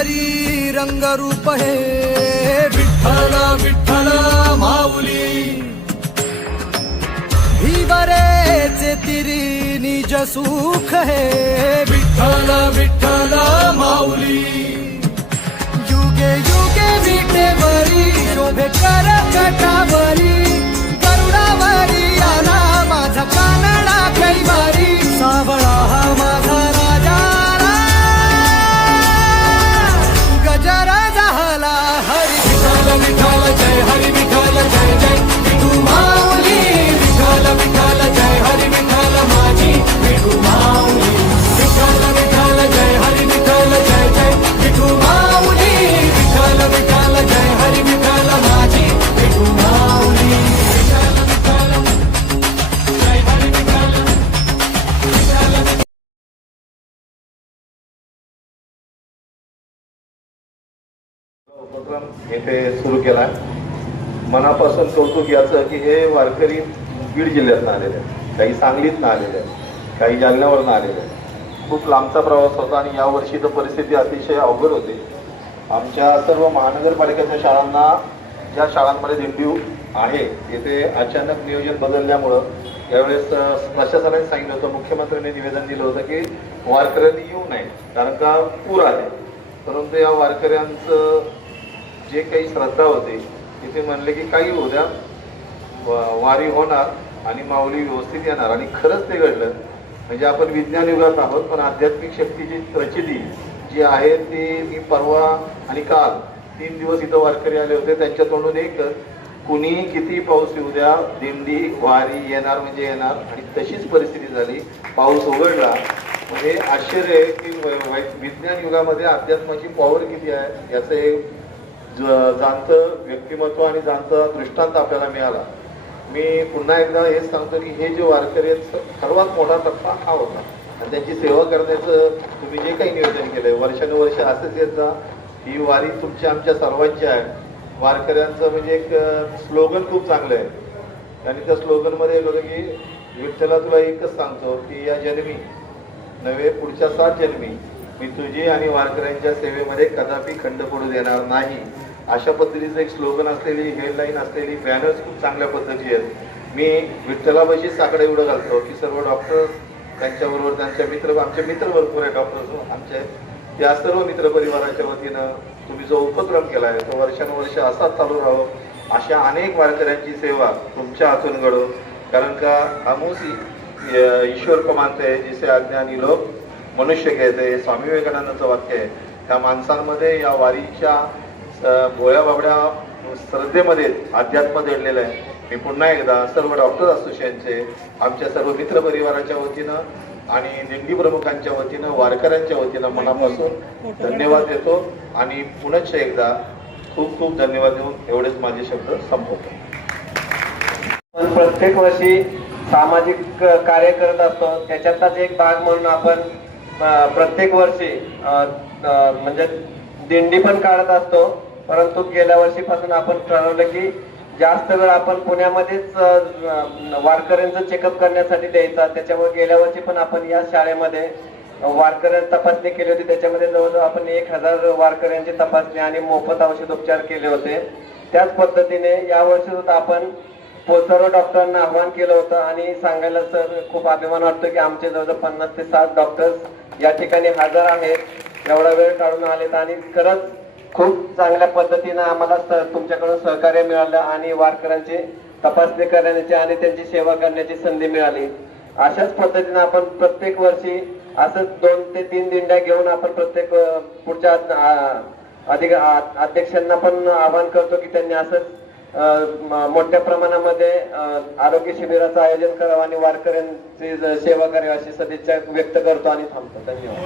पंढरी रंगरूप हे विठ्ठल विठ्ठल माऊली भीवरेचे तिरी निज सुख हे विठ्ठल विठ्ठल माऊली युगे युगे विटेवरी शोभे कर कटावरी गरुडावरी आला माझा कानडा कैवारी सावळा हा माझा राजा गजरा झाला हरी विठ्ठल विठ्ठल जय हरी विठ्ठल जय जय विठू माऊली विठ्ठल विठ्ठल जय हरी विठ्ठल माझी विठू माऊली विठ्ठल विठ्ठल जय हरी विठ्ठल जय जय विठू माऊली विठ्ठल विठ्ठल जय हरी विठ्ठल माझी विठू माऊली विठ्ठल विठ्ठल जय हरी विठ्ठल विठ्ठल उपक्रम येथे सुरू केला. मनापासून कौतुक याचं की हे वारकरी बीड जिल्ह्यातनं आलेले आहेत, काही सांगलीतनं आलेले आहेत, काही जालन्यावरनं आलेले आहेत. खूप लांबचा प्रवास होता आणि यावर्षी तर परिस्थिती अतिशय अवघड होती. आमच्या सर्व महानगरपालिकेच्या शाळांना ज्या शाळांमध्ये दिंडी आहे तिथे अचानक नियोजन बदलल्यामुळं यावेळेस प्रशासनाने सांगितलं होतं, मुख्यमंत्र्यांनी निवेदन दिलं होतं की वारकऱ्यांनी येऊ नये कारण का पूर आहे. परंतु या वारकऱ्यांचं जे काही श्रद्धा होती तिथे म्हणले की काही होऊ द्या, वारी होणार आणि माऊली व्यवस्थित येणार. आणि खरंच ते घडलं. म्हणजे आपण विज्ञान युगात आहोत, पण आध्यात्मिक शक्तीची प्रचिती जी आहे ती मी परवा आणि काल 3 दिवस इथं वारकरी आले होते. त्यांच्या तोंडून एक कुणी किती पाऊस येऊ द्या दिंडी वारी येणार म्हणजे येणार. आणि तशीच परिस्थिती झाली. पाऊस उघडला. म्हणजे आश्चर्य आहे की विज्ञान युगामध्ये अध्यात्माची पॉवर किती आहे याचं एक जाणतं व्यक्तिमत्व आणि जाणता दृष्टांत आपल्याला मिळाला. मी पुन्हा एकदा हेच सांगतो की हे जे वारकरी सर्वात मोठा टप्पा हा होता आणि त्यांची सेवा करण्याचं तुम्ही जे काही नियोजन केलंय वर्षानुवर्ष असंच येत जा. ही वारी तुमच्या आमच्या सर्वांची आहे. वारकऱ्यांचं म्हणजे एक स्लोगन खूप चांगलं आहे आणि त्या स्लोगनमध्ये एक होतं की विठ्ठला तुला एकच सांगतो की या जन्मी नव्हे पुढच्या 7 जन्मी मी तुझी आणि वारकऱ्यांच्या सेवेमध्ये कदापि खंड पडू देणार नाही. अशा पद्धतीचं एक स्लोगन असलेली हेडलाईन असलेली बॅनर्स खूप चांगल्या पद्धती आहेत. मी विठ्ठलापाशी साकडे एवढं घालतो की सर्व डॉक्टर्स त्यांच्याबरोबर त्यांच्या आमचे मित्र भरपूर आहे डॉक्टर्स आमचे, त्या सर्व मित्र परिवाराच्या वतीनं तुम्ही जो उपक्रम केला आहे तो वर्षानुवर्ष असाच चालू राहो. अशा अनेक वारकऱ्यांची सेवा तुमच्या हातून घडो. कारण का आमोसी ईश्वर को मानते हैं जिसे अज्ञानी लोग मनुष्य कहते, स्वामी विवेकानंदांचं वाक्य आहे. त्या माणसांमध्ये या वारीच्या भोळ्या बाबड्या श्रद्धेमध्ये अध्यात्म दडलेलं आहे. मी पुन्हा एकदा सर्व डॉक्टर असोसिएशनचे आमच्या सर्व मित्र परिवाराच्या वतीनं आणि दिंडी प्रमुखांच्या वतीनं वारकऱ्यांच्या वतीनं मनापासून धन्यवाद देतो आणि पुनश्च एकदा खूप खूप धन्यवाद देऊन एवढेच माझे शब्द संपवतो. प्रत्येक वर्षी सामाजिक कार्य करत असतो, त्याच्यातलाच एक भाग म्हणून आपण प्रत्येक वर्षी म्हणजे दिंडी पण काढत असतो. परंतु गेल्या वर्षीपासून आपण ठरवलं की जास्त वेळ आपण पुण्यामध्येच वारकऱ्यांचं चेकअप करण्यासाठी द्यायचा. त्याच्यामुळे गेल्या वर्षी पण आपण या शाळेमध्ये वारकऱ्यांची तपासणी केली होती. त्याच्यामध्ये जवळजवळ आपण 1000 वारकऱ्यांची तपासणी आणि मोफत औषधोपचार केले होते. त्याच पद्धतीने या वर्षी सुद्धा आपण सर्व डॉक्टरांना आव्हान केलं होतं आणि सांगायला सर खूप अभिमान वाटतो की आमचे जवळजवळ 50 ते 60 डॉक्टर्स या ठिकाणी हजर आहेत, एवढा वेळ काढून आलेत आणि खरंच खूप चांगल्या पद्धतीनं आम्हाला तुमच्याकडून सहकार्य मिळालं आणि वारकऱ्यांची तपासणी करण्याची आणि त्यांची सेवा करण्याची संधी मिळाली. अशाच पद्धतीनं आपण प्रत्येक वर्षी असं 2 ते 3 दिंड्या घेऊन आपण प्रत्येक पुढच्या अध्यक्षांना पण आवाहन करतो की त्यांनी असंच मोठ्या प्रमाणामध्ये आरोग्य शिबिराचं आयोजन करावं आणि वारकऱ्यांची सेवा करावी अशी सदिच्छा व्यक्त करतो आणि थांबतो. धन्यवाद.